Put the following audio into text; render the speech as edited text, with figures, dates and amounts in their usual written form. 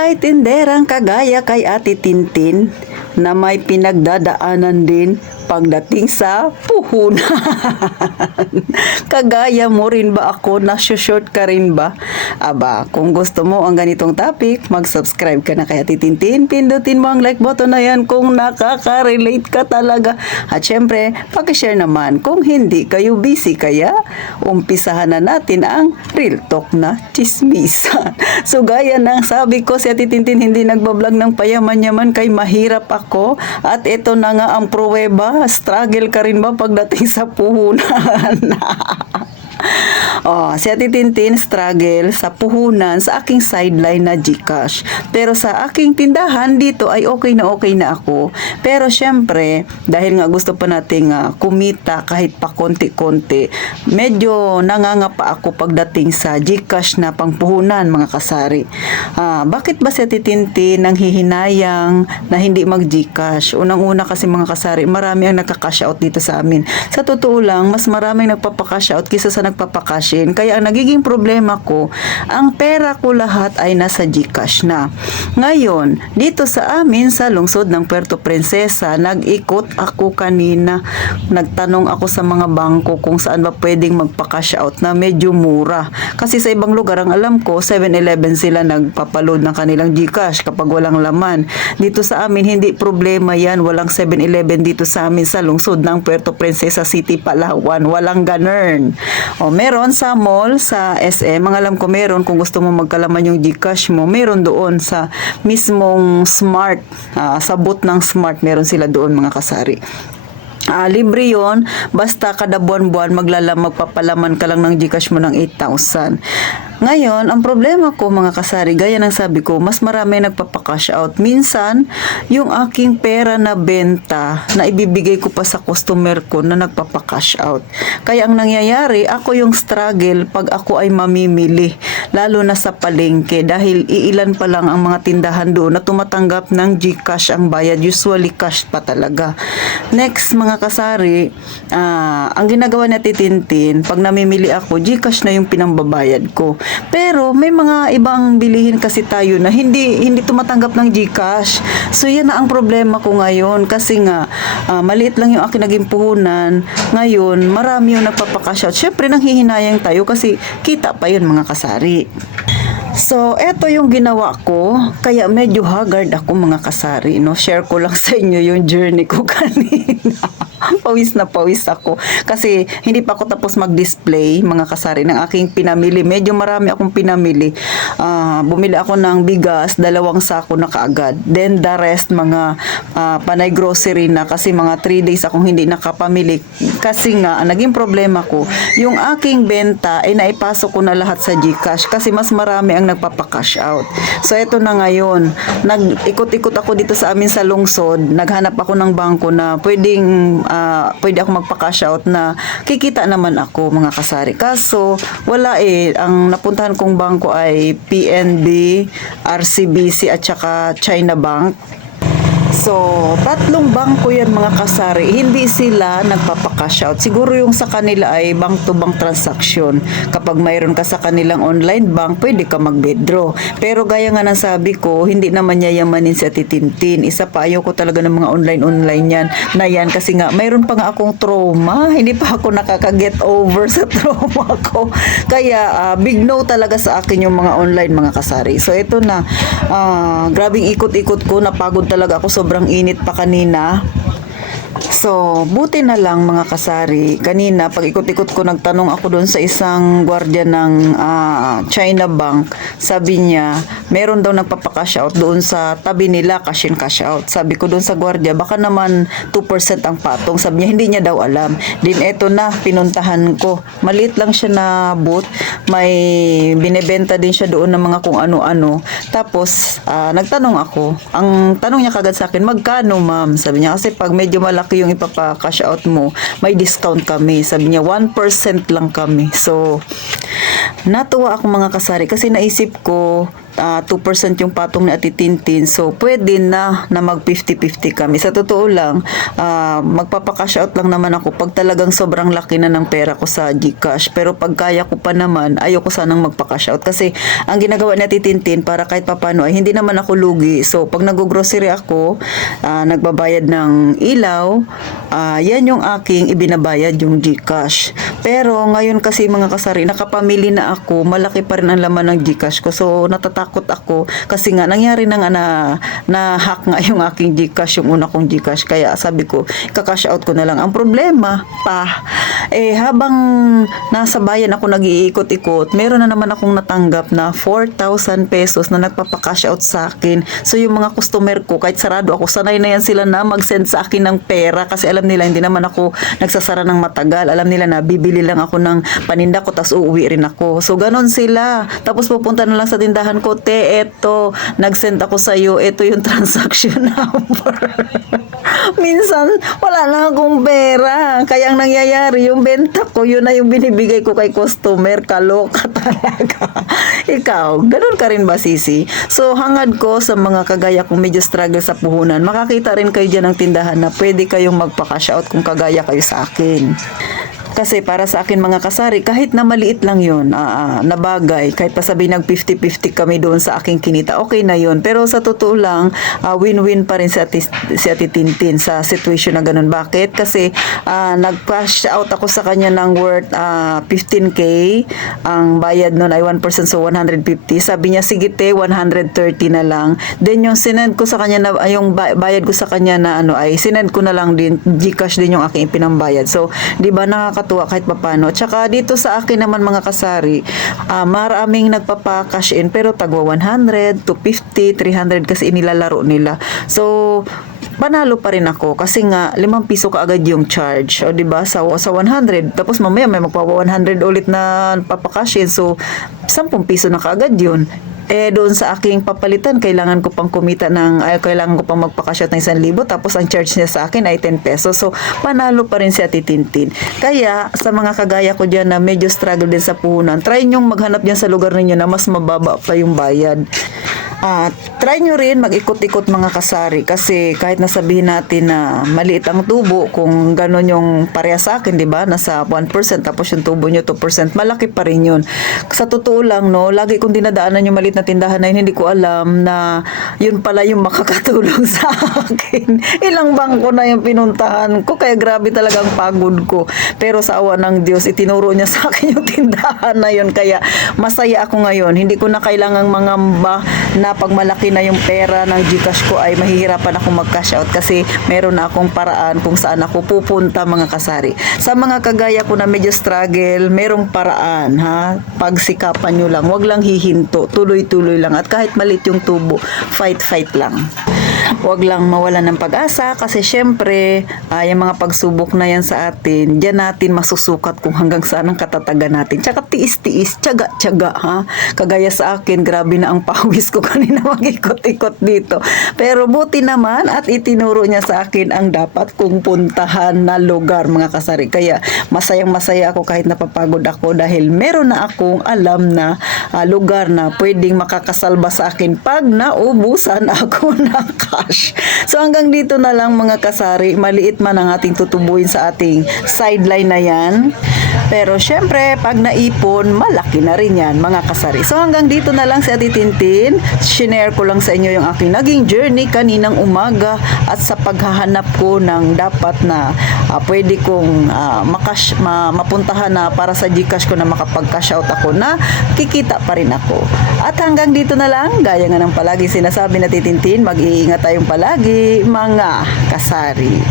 Ay tinderang kagaya kay Ate Tintin na may pinagdadaanan din pagdating sa puhunan. Kagaya mo rin ba ako? Nasushoot ka rin ba? Aba, kung gusto mo ang ganitong topic, mag-subscribe ka na kay Ate Tintin. Pindutin mo ang like button na yan kung nakaka-relate ka talaga. At syempre, pakishare naman kung hindi kayo busy. Kaya, umpisahan na natin ang Real Talk na chismisan. So, gaya ng sabi ko, si Ate Tintin hindi nagbablog ng payaman-yaman kay mahirap ako. At ito na nga ang pruweba. Struggle ka rin ba pagdating sa puhunan? Si Ate Tintin struggle sa puhunan sa aking sideline na GCash. Pero sa aking tindahan dito ay okay na ako. Pero syempre, dahil nga gusto pa nating kumita kahit pa konti-konti, medyo nangangapa ako pagdating sa GCash na pangpuhunan, mga kasari. Bakit ba si Ate Tintin nang hihinayang na hindi mag-GCash? Unang-una kasi, mga kasari, marami ang nagka-cash out dito sa amin. Sa totoo lang, mas maraming nagpapa-cash out kaysa sa nagpapa-cash in. Kaya ang nagiging problema ko, ang pera ko lahat ay nasa GCash na. Ngayon, dito sa amin sa lungsod ng Puerto Princesa, nag-ikot ako kanina. Nagtanong ako sa mga bangko kung saan ba pwedeng magpa-cash out na medyo mura. Kasi sa ibang lugar, ang alam ko, 7-Eleven sila nagpapaload ng kanilang GCash kapag walang laman. Dito sa amin, hindi problema yan. Walang 7-Eleven dito sa amin sa lungsod ng Puerto Princesa City, Palawan. Walang ganern. Meron sa mall, sa SM, ang alam ko meron, kung gusto mo magkalaman yung GCash mo, meron doon sa mismong Smart, sa booth ng Smart, meron sila doon, mga kasari. Libre yon, basta kada buwan-buwan magpapalaman ka lang ng GCash mo ng 8,000. Ngayon, ang problema ko, mga kasari, gaya ng sabi ko, mas marami nagpapa-cash out. Minsan, yung aking pera na benta na ibibigay ko pa sa customer ko na nagpapa-cash out. Kaya ang nangyayari, ako yung struggle pag ako ay mamimili, lalo na sa palengke, dahil iilan pa lang ang mga tindahan doon na tumatanggap ng GCash ang bayad, usually cash pa talaga. Next, mga kasari, ang ginagawa ni Ate Tintin, pag namimili ako, GCash na yung pinambabayad ko. Pero may mga ibang bilihin kasi tayo na hindi tumatanggap ng GCash. So yan na ang problema ko ngayon, kasi nga maliit lang yung aking naging puhunan. Ngayon, marami yung nagpapakash out. Syempre nanghihinayang tayo kasi kita pa yun, mga kasari. So, eto yung ginawa ko, kaya medyo haggard ako, mga kasari, no? Share ko lang sa inyo yung journey ko kanina. Pawis na pawis ako. Kasi hindi pa ako tapos mag-display, mga kasari, ng aking pinamili. Medyo marami akong pinamili. Bumili ako ng bigas, 2 sako na kaagad. Then the rest, mga panay grocery na, kasi mga 3 days akong hindi nakapamili. Kasi nga, naging problema ko, yung aking benta ay naipasok ko na lahat sa GCash kasi mas marami ang nagpapa-cash out. So, eto na ngayon. Nag-ikot-ikot ako dito sa amin sa lungsod. Naghanap ako ng bangko na pwede ako magpa-cash out na kikita naman ako, mga kasari. Kaso, wala eh. Ang napuntahan kong bangko ay PNB, RCBC at saka China Bank. So, 3 bangko yan, mga kasari. Hindi sila nagpapa-cash out. Siguro yung sa kanila ay bank-to-bank transaction. Kapag mayroon ka sa kanilang online bank, pwede ka mag-withdraw. Pero gaya nga ng sabi ko, hindi naman yayamanin si Ate Tintin. Isa pa, ayaw ko talaga ng mga online yan. Kasi nga, mayroon pa nga akong trauma. Hindi pa ako nakaka-get over sa trauma ko. Kaya, big no talaga sa akin yung mga online, mga kasari. So, ito na. Grabing ikot-ikot ko. Napagod talaga ako. Sobrang init pa kanina. So, buti na lang, mga kasari. Kanina, pag ikot-ikot ko, nagtanong ako doon sa isang gwardiya ng China Bank. Sabi niya, meron daw nagpapa-cash out doon sa tabi nila, cash in, cash out. Sabi ko doon sa gwardiya, baka naman 2% ang patong. Sabi niya, hindi niya daw alam. Din eto na, pinuntahan ko. Maliit lang siya na booth. May binebenta din siya doon ng mga kung ano-ano. Tapos, nagtanong ako. Ang tanong niya kagad sa akin, magkano, ma'am? Sabi niya, kasi pag medyo malaki yung ipapa-cash out mo, may discount kami. Sabi niya 1% lang kami. So natuwa ako mga kasari kasi naisip ko 2% yung patong ni Ate Tintin. So, pwede na mag 50-50 kami. Sa totoo lang, magpapakash out lang naman ako pag talagang sobrang laki na ng pera ko sa GCash. Pero pag kaya ko pa naman, ayoko sanang magpakash out. Kasi, ang ginagawa ni Ate Tintin, para kahit papano, ay hindi naman ako lugi. So, pag nag-grocery ako, nagbabayad ng ilaw, yan yung aking ibinabayad, yung GCash. Pero, ngayon kasi mga kasari, nakapamili na ako, malaki pa rin ang laman ng GCash ko. So, natatakot ako kasi nga nangyari na nga na hack nga yung aking GCash, yung una kong GCash, kaya sabi ko kakash out ko na lang. Ang problema pa habang nasa bayan ako nag-iikot-ikot, meron na naman akong natanggap na 4,000 pesos na nagpapakash out sa akin. So yung mga customer ko, kahit sarado ako, sanay na yan sila na mag-send sa akin ng pera kasi alam nila hindi naman ako nagsasara ng matagal. Alam nila na bibili lang ako ng paninda ko tas uuwi rin ako. So ganon sila. Tapos pupunta na lang sa tindahan ko, eto, nag-send ako sa iyo, eto yung transaction number. Minsan, wala na akong pera. Kaya ang nangyayari, yung benta ko, yun na yung binibigay ko kay customer. Kaloka talaga. Ikaw, ganun ka rin ba, Sisi? So, hangad ko sa mga kagaya kong medyo struggle sa puhunan, makakita rin kayo dyan ng tindahan na pwede kayong magpa-cash out kung kagaya kayo sa akin. Kasi para sa akin mga kasari, kahit na maliit lang yun, na bagay, kahit pa sabihin nag 50-50 kami doon sa aking kinita, okay na yun. Pero sa totoo lang, win-win pa rin si Ate Tintin sa situation na ganun. Bakit? Kasi nag-cash out ako sa kanya ng worth 15K. Ang bayad nun ay 1%, so 150. Sabi niya, sige te, 130 na lang. Then yung sinend ko sa kanya na, yung bayad ko sa kanya na ay sinend ko na lang din, GCash din yung aking pinambayad. So, di ba nakakatuwa kahit papano. Tsaka dito sa akin naman mga kasari, maraming nagpapa-cash in pero tagwa 100 to 50, 300 kasi inilalaro nila. So, panalo pa rin ako kasi nga 5 piso kaagad yung charge, o di ba, sa 100, tapos mamaya may magpa 100 ulit na papakash in, so 10 piso na kaagad yun. Doon sa aking papalitan, kailangan ko pang kumita kailangan ko pang magpakash out ng 1,000, tapos ang charge niya sa akin ay 10 pesos. So, panalo pa rin si Ate Tintin. Kaya, sa mga kagaya ko dyan na medyo struggle din sa puhunan, try nyong maghanap dyan sa lugar ninyo na mas mababa pa yung bayad. Try nyo rin mag-ikot-ikot mga kasari kasi kahit nasabihin natin na maliit ang tubo, kung gano'n yung pareha sa akin, di ba, nasa 1% tapos yung tubo nyo 2%, malaki pa rin yun. Sa totoo lang, no, lagi kong dinadaanan yung maliit na tindahan na yun, hindi ko alam na yun pala yung makakatulong sa akin. Ilang bangko na yung pinuntahan ko, kaya grabe talagang pagod ko. Pero sa awa ng Diyos, itinuro niya sa akin yung tindahan na yun, kaya masaya ako ngayon. Hindi ko na kailangang mangamba na pag malaki na yung pera ng GCash ko ay mahihirapan ako mag-cash out kasi meron na akong paraan kung saan ako pupunta mga kasari. Sa mga kagaya ko na medyo struggle, merong paraan, ha? Pagsikapan nyo lang, wag lang hihinto, tuloy-tuloy lang, at kahit maliit yung tubo, fight lang. Huwag lang mawalan ng pag-asa kasi syempre, yung mga pagsubok na yan sa atin, diyan natin masusukat kung hanggang saan ang katatagan natin. Tsaka tiis-tiis, tiyaga-tiyaga, ha? Kagaya sa akin, grabe na ang pawis ko kanina mag-ikot-ikot dito. Pero buti naman at itinuro niya sa akin ang dapat kong puntahan na lugar mga kasari. Kaya masayang-masaya ako kahit napapagod ako dahil meron na akong alam na lugar na pwedeng makakasalba sa akin pag naubusan ako ng cash. So hanggang dito na lang mga kasari, maliit man ang ating tutubuin sa ating sideline na yan. Pero syempre, pag naipon, malaki na rin yan mga kasari. So hanggang dito na lang si Ate Tintin. Shinare ko lang sa inyo yung aking naging journey kaninang umaga at sa paghahanap ko ng dapat na pwede kong mapuntahan na para sa GCash ko na makapag-cash out ako na kikita pa rin ako. At hanggang dito na lang, gaya nga ng palagi sinasabi na Tintin, mag-iingat tayong palagi mga kasari.